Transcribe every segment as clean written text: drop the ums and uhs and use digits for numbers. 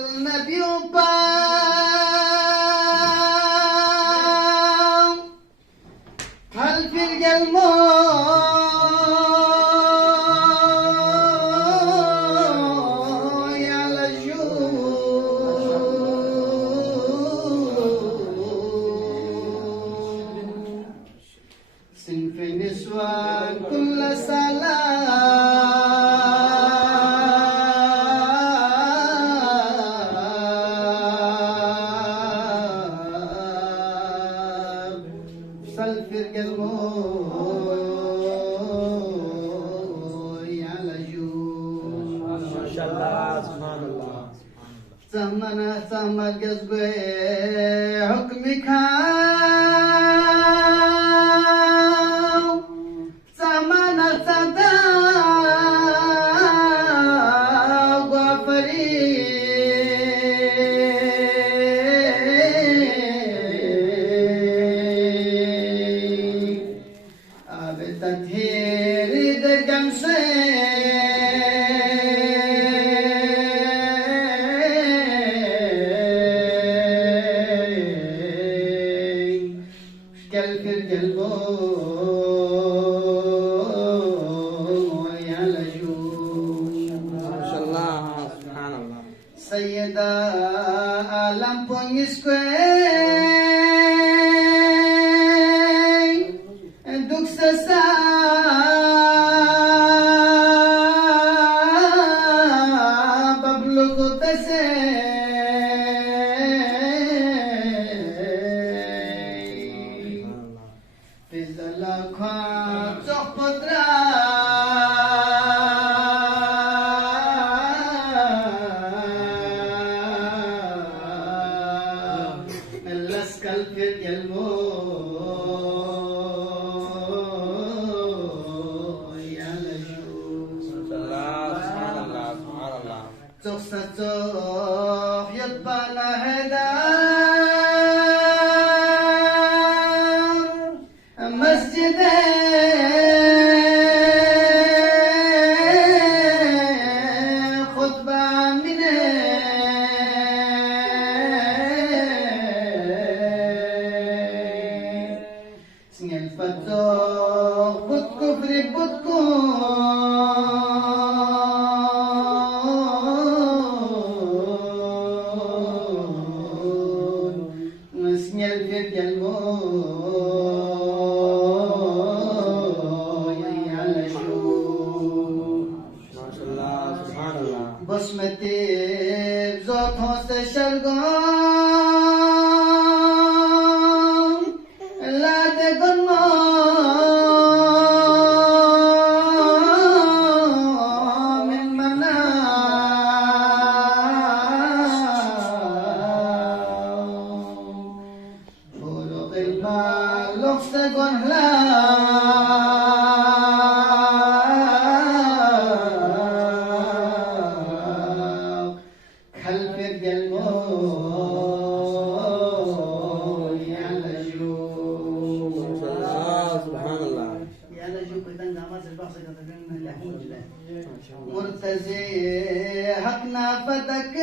النبي وبام هل في القلمو يا لجوم صنف نسوان كل سلف القلمو يا لجوم ما شاء الله سبحان الله زمنا زمن قصبي حكمك زمنا صدا غفري أبي تطهير درجم قلب القلب يا لجوم ما شاء الله سبحان الله سيدة عالم پونیسکوی دuk sesa bablu ko tese fizala kha chokpatra laskal fir gelmo صوف يطبعنا هدار مسجد خطبة من سنين فتوح بوت كفر بوتكو بسمتي بزوت هوست شرقون لا تقنو من منا بلوغ البال لغسقون لا خلف القلمو يا لجوم سبحان الله يا لجوم إذا نامت البحث كتبين لحوج له مرتزي حقنا فتك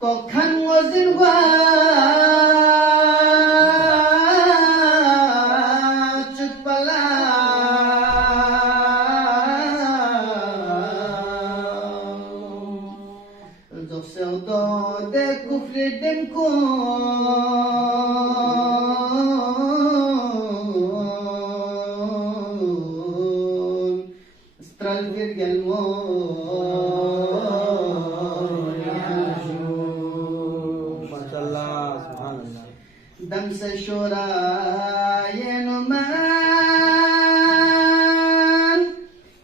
تو خن وزن de kufri denko stral virgelmo ما شاء الله سبحان الله دم se shora yenuman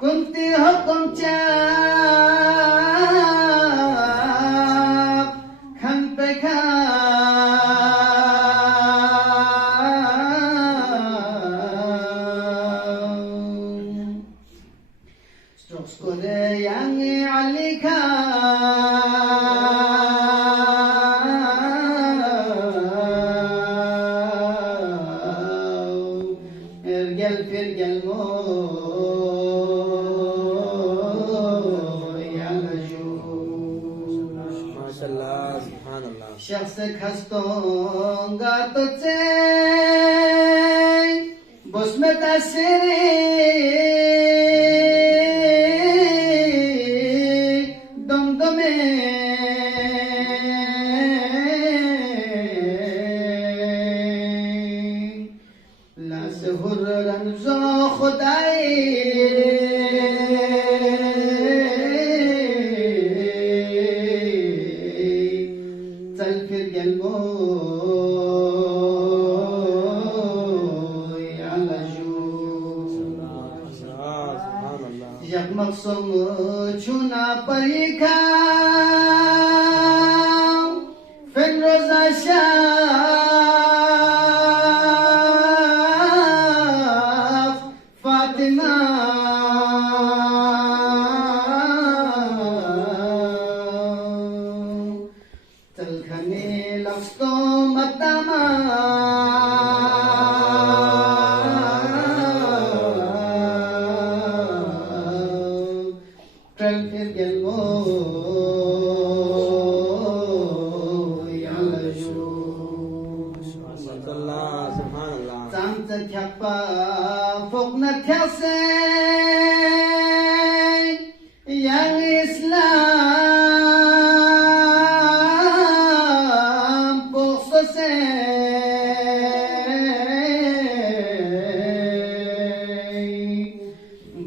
kunti hukum cha yang alika माशाल्लाह सुभान अल्लाह शख्स खस्तोंगा तुझसे बस में तस्वीर दमदमे लास हुर रंजो खुदाई चल फिर गलबो या लजू सुभान अल्लाह यकमक सोम चुना परिखा फिर रोजा शाफ फातिमा तलखने लफ्ज़ों मतमा ट्रेल फिर गलबो या लजू माशाल्लाह सुभान अल्लाह चांद थ्यापा फोकना थ्यासे yang Islam poksose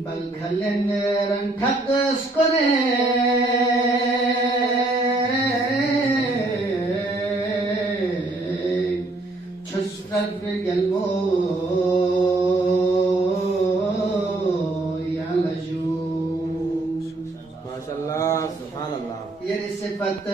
balkhalen ranthak kore chustar gelmo ya laju माशाल्लाह सुभान अल्लाह ये सिफत